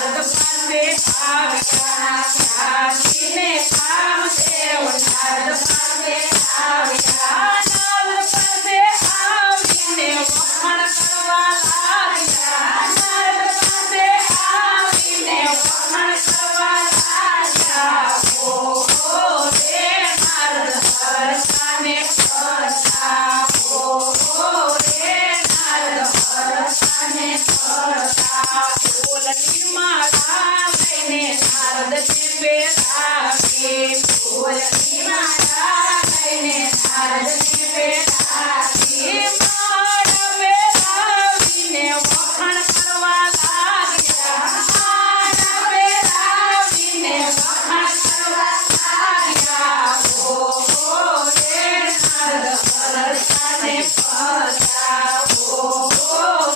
નારદ પાસે આવ્યા ત્યાંથીને કામદેવ નારદ પાસે આવ્યા નારદ પાસે આવીને વખાણ કરવા લાગ્યા નારદ પાસે આવીને વખાણ કરવા લાગ્યા ઓ રે નારદ હરસાને કરતા ઓ રે નારદ હરસાને કરતા ફૂલની માળા લઈને નારદને પહેરાવે ફૂલની માળા લઈને નારદને પહેરાવે માળા પહેરાવીને વખાણ કરવા લાગ્યા માળા પહેરાવીને વખાણ કરવા લાગ્યા ઓ રે નારદ હરસાને કરતા ઓ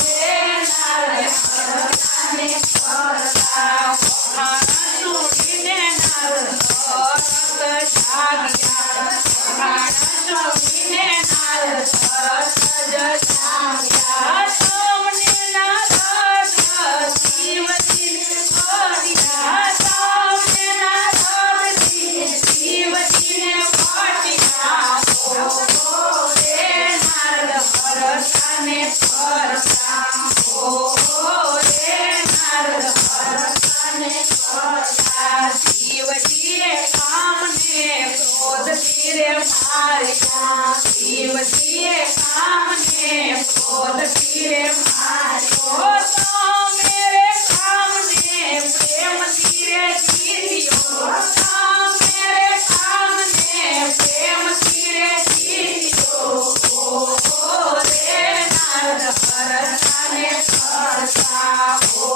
રે નારદ હરસાને કરતા વખાણ સુણીને નારદ તરત જાગ્યા વખાણ સુણીને નારદ તરત જ જાગ્યા તમને નારદ શિવજીને પડ્યા તમને નારદ શિવજીને પડ્યા ઓ રે નારદ હરસાને કરતા ઓ રે નારદ હરસાને કરતા શિવજીએ કામને ક્રોધથી રે માર્યા શિવજીએ કામને ક્રોધથી રે માર્યો તમે રે કામને પ્રેમથી રે જીત્યો તમે રે કામને પ્રેમથી રે જીત્યો ઓ રે નારદ હરસાને કરતા ઓ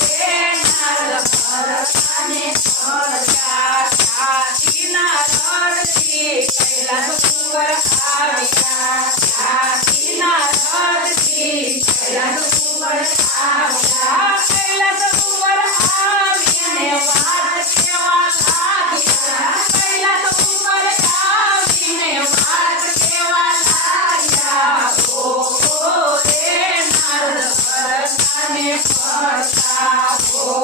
રે નારદ હરસાને કરતા ત્યાંથી નારદજી કૈલાસ ઉપર આવ્યા ત્યાંથી નારદજી કૈલાસ ઉપર આવ્યા કૈલાસ ઉપર આવીને વાત કહેવા લાગ્યા કૈલાસ ઉપર આવીને વાત કહેવા લાગ્યા ઓ રે નારદ હરસાને કરતા ઓ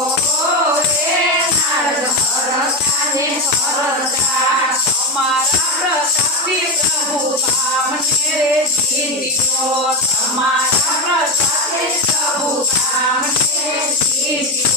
રે નારદ હરસાને કરતા તમારા પ્રતાપથી પ્રભુ કામને રે જીત્યો તમારા પ્રતાપથી પ્રભુ કામને રે જીત્યો